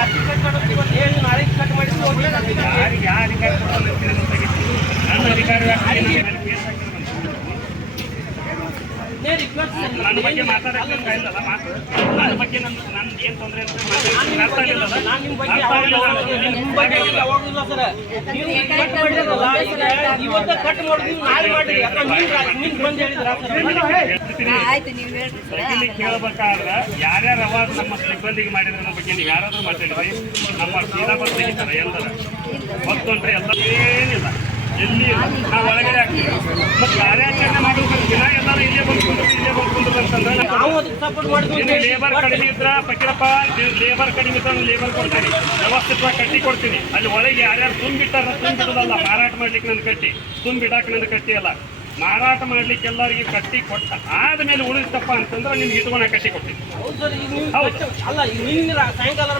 ರಾತ್ರಿ ಕಟ್ ಮಾಡೋದು ಏನು ನಾಳೆ ಕಟ್ ಮಾಡಿದ್ರು ನನ್ನ ಬಗ್ಗೆ ಮಾತಾಡಕ್ಕೆ ಮಾತು ನನ್ನ ಬಗ್ಗೆ ನನ್ನ ಏನು ತೊಂದರೆ ಇವತ್ತ ಕಟ್ ಮಾಡಿದ್ವಿ ನಾಳೆ ಮಾಡಿದ್ರಿ ಕೇಳಬೇಕಾದ್ರೆ ಯಾರ್ಯಾರು ಅವಾರ್ಡ್ ನಮ್ಮ ಸಿಬ್ಬಂದಿಗೆ ಮಾಡಿದ್ರ ಬಗ್ಗೆ ನೀವು ಯಾರಾದ್ರೂ ಮಾತಾಡಿದ್ರಿ ನಮ್ಮ ಸೀತಾಪುರ ತೆಗಿತಾರೆ ಎಲ್ಲರ ಮತ್ತೊಂಡ್ರೆ ಎಲ್ಲ ಏನಿಲ್ಲ ಎಲ್ಲಿ ನಾವು ಒಳಗಡೆ ಆಗ್ತೀವಿ ಮತ್ತೆ ಕಾರ್ಯಾಚರಣೆ ಮಾಡೋದು ದಿನ ಎಲ್ಲರೂ ಇಲ್ಲೇ ಬಂದ್ಕೊಂಡು ಅಂತಂದ್ರೆ ಲೇಬರ್ ಕಡಿಮೆ ಇದ್ರ ಪಕ್ಕಿರಪ್ಪ ಲೇಬರ್ ಕಡಿಮೆ ಇದ್ರೆ ಲೇಬರ್ ಕೊಡ್ತೀನಿ ವ್ಯವಸ್ಥಿತವಾಗಿ ಕಟ್ಟಿ ಕೊಡ್ತೀನಿ ಅಲ್ಲಿ ಒಳಗೆ ಯಾರ್ಯಾರು ತುಂಬಿಟ್ಟಾರ ತುಂಬಿಡೋದಲ್ಲ ಮಾರಾಟ ಮಾಡ್ಲಿಕ್ಕೆ ನನ್ನ ಕಟ್ಟಿ ತುಂಬಿಡಾಕ ನನ್ನ ಕಟ್ಟಿ ಅಲ್ಲ ಮಾರಾಟ ಮಾಡ್ಲಿಕ್ಕೆ ಎಲ್ಲರಿಗೆ ಕಟ್ಟಿ ಕೊಟ್ಟ ಆದ್ಮೇಲೆ ಉಳಿತಪ್ಪ ಅಂತಂದ್ರೆ ನಿಮ್ಗೆ ಇಟ್ಕೊಂಡ ಕಟ್ಟಿ ಕೊಡ್ತೀನಿ ಹೌದು ಅಲ್ಲ ಸಾಯಂಕಾಲ